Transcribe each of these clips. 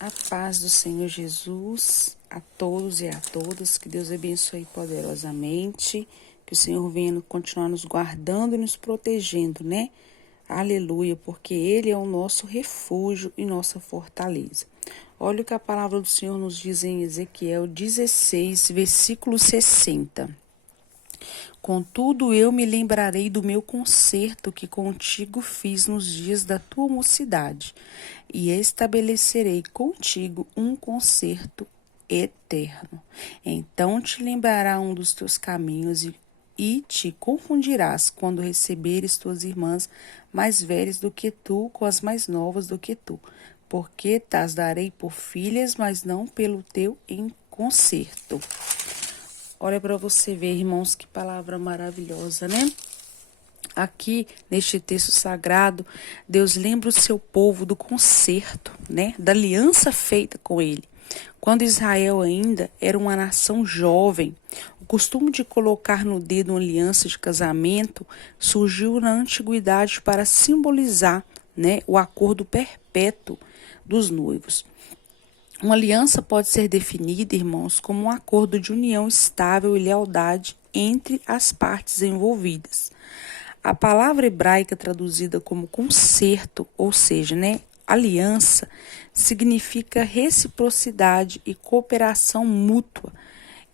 A paz do Senhor Jesus a todos e a todas, que Deus abençoe poderosamente, que o Senhor venha continuar nos guardando e nos protegendo, né? Aleluia, porque Ele é o nosso refúgio e nossa fortaleza. Olha o que a palavra do Senhor nos diz em Ezequiel 16, versículo 60. Contudo, eu me lembrarei do meu concerto que contigo fiz nos dias da tua mocidade, e estabelecerei contigo um concerto eterno. Então te lembrará um dos teus caminhos e te confundirás quando receberes tuas irmãs mais velhas do que tu com as mais novas do que tu, porque tas darei por filhas, mas não pelo teu concerto. Olha para você ver, irmãos, que palavra maravilhosa, né? Aqui, neste texto sagrado, Deus lembra o seu povo do concerto, né? Da aliança feita com ele. Quando Israel ainda era uma nação jovem, o costume de colocar no dedo uma aliança de casamento surgiu na antiguidade para simbolizar, né, o acordo perpétuo dos noivos. Uma aliança pode ser definida, irmãos, como um acordo de união estável e lealdade entre as partes envolvidas. A palavra hebraica traduzida como concerto, ou seja, né, aliança, significa reciprocidade e cooperação mútua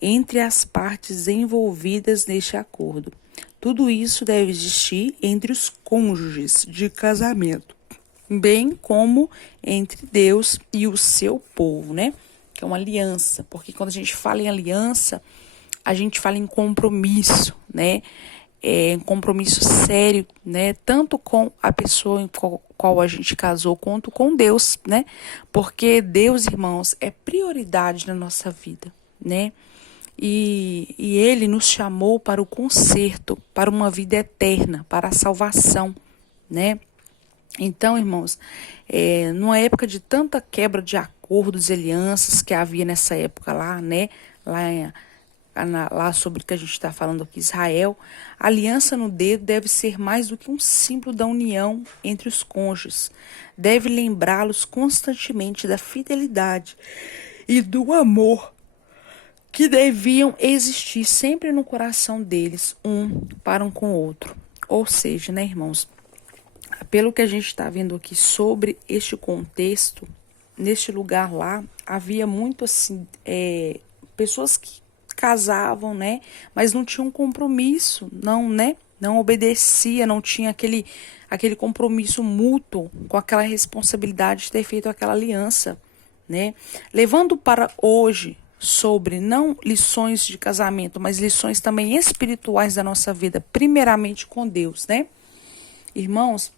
entre as partes envolvidas neste acordo. Tudo isso deve existir entre os cônjuges de casamento, bem como entre Deus e o seu povo, né? Que é uma aliança, porque quando a gente fala em aliança, a gente fala em compromisso, né? Um compromisso sério, né? Tanto com a pessoa em qual a gente casou, quanto com Deus, né? Porque Deus, irmãos, é prioridade na nossa vida, né? E Ele nos chamou para o conserto, para uma vida eterna, para a salvação, né? Então, irmãos, numa época de tanta quebra de acordos e alianças que havia nessa época lá, né? Lá sobre o que a gente está falando aqui, Israel, a aliança no dedo deve ser mais do que um símbolo da união entre os cônjuges. Deve lembrá-los constantemente da fidelidade e do amor que deviam existir sempre no coração deles, um para um com o outro. Ou seja, né, irmãos, pelo que a gente está vendo aqui sobre este contexto, neste lugar lá, havia muito assim, pessoas que casavam, né, mas não tinham compromisso, não, né, não obedecia, não tinha aquele compromisso mútuo com aquela responsabilidade de ter feito aquela aliança, né, levando para hoje sobre não lições de casamento, mas lições também espirituais da nossa vida, primeiramente com Deus, né, irmãos.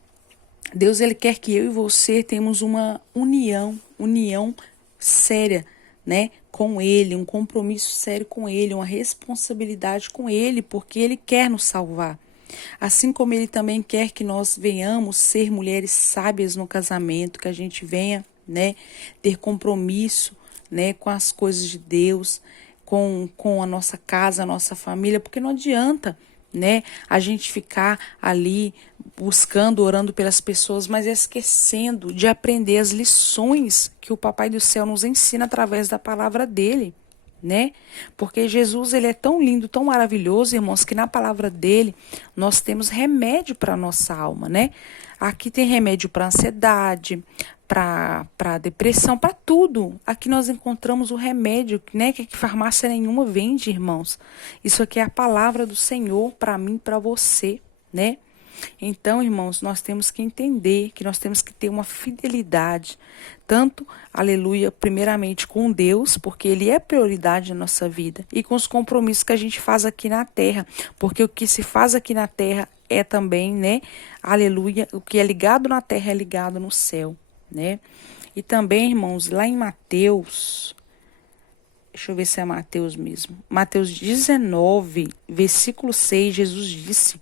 Deus, Ele quer que eu e você tenhamos uma união séria, né, com Ele, um compromisso sério com Ele, uma responsabilidade com Ele, porque Ele quer nos salvar. Assim como Ele também quer que nós venhamos ser mulheres sábias no casamento, que a gente venha, né, ter compromisso, né, com as coisas de Deus, com a nossa casa, a nossa família, porque não adianta, né, a gente ficar ali buscando, orando pelas pessoas, mas esquecendo de aprender as lições que o Papai do Céu nos ensina através da palavra dele, né? Porque Jesus, ele é tão lindo, tão maravilhoso, irmãos, que na palavra dele nós temos remédio para a nossa alma, né? Aqui tem remédio para ansiedade, para depressão, para tudo. Aqui nós encontramos o remédio, né? Que farmácia nenhuma vende, irmãos. Isso aqui é a palavra do Senhor para mim, para você, né? Então, irmãos, nós temos que entender que nós temos que ter uma fidelidade, tanto, aleluia, primeiramente com Deus, porque Ele é prioridade na nossa vida, e com os compromissos que a gente faz aqui na terra, porque o que se faz aqui na terra é também, né, aleluia, o que é ligado na terra é ligado no céu, né? E também, irmãos, lá em Mateus, deixa eu ver se é Mateus mesmo, Mateus 19, versículo 6, Jesus disse: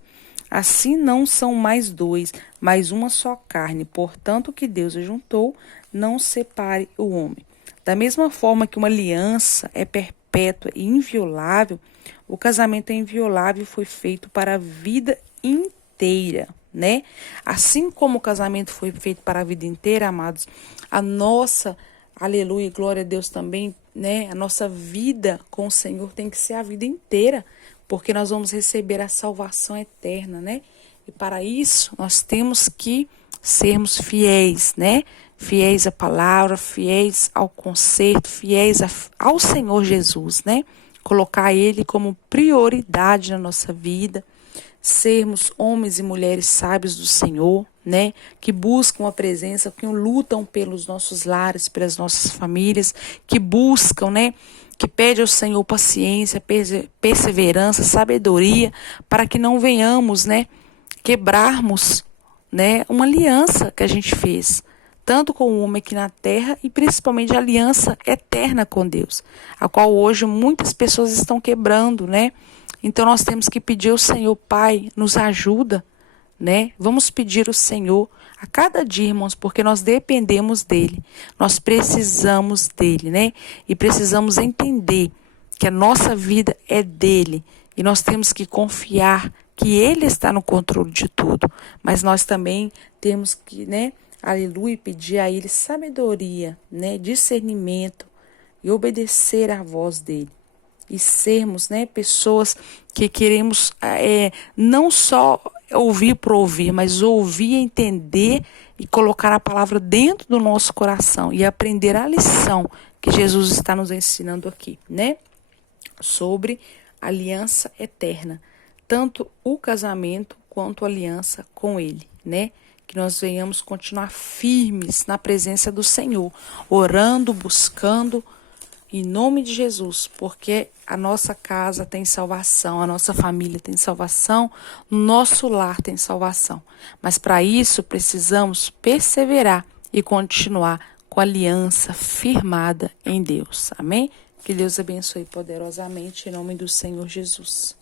assim não são mais dois, mas uma só carne. Portanto, o que Deus ajuntou, não separe o homem. Da mesma forma que uma aliança é perpétua e inviolável, o casamento é inviolável e foi feito para a vida inteira, né? Assim como o casamento foi feito para a vida inteira, amados, a nossa aleluia, glória a Deus também, né? A nossa vida com o Senhor tem que ser a vida inteira, porque nós vamos receber a salvação eterna, né? E para isso nós temos que sermos fiéis, né? Fiéis à palavra, fiéis ao conserto, fiéis ao Senhor Jesus, né? Colocar Ele como prioridade na nossa vida, sermos homens e mulheres sábios do Senhor, né? Que buscam a presença, que lutam pelos nossos lares, pelas nossas famílias, que buscam, né? Que pede ao Senhor paciência, perseverança, sabedoria, para que não venhamos, né? Quebrarmos, né? Uma aliança que a gente fez, tanto com o homem aqui na terra e principalmente a aliança eterna com Deus, a qual hoje muitas pessoas estão quebrando, né? Então nós temos que pedir ao Senhor, Pai, nos ajuda, né? Vamos pedir ao Senhor a cada dia, irmãos, porque nós dependemos dele, nós precisamos dele, né? E precisamos entender que a nossa vida é dele e nós temos que confiar que ele está no controle de tudo, mas nós também temos que, né? Aleluia, pedir a ele sabedoria, né? Discernimento e obedecer à voz dele. E sermos, né, pessoas que queremos não só ouvir por ouvir, mas ouvir, entender e colocar a palavra dentro do nosso coração e aprender a lição que Jesus está nos ensinando aqui, né? Sobre aliança eterna, tanto o casamento quanto a aliança com ele, né? Que nós venhamos continuar firmes na presença do Senhor, orando, buscando, em nome de Jesus, porque a nossa casa tem salvação, a nossa família tem salvação, nosso lar tem salvação. Mas para isso precisamos perseverar e continuar com a aliança firmada em Deus. Amém? Que Deus abençoe poderosamente em nome do Senhor Jesus.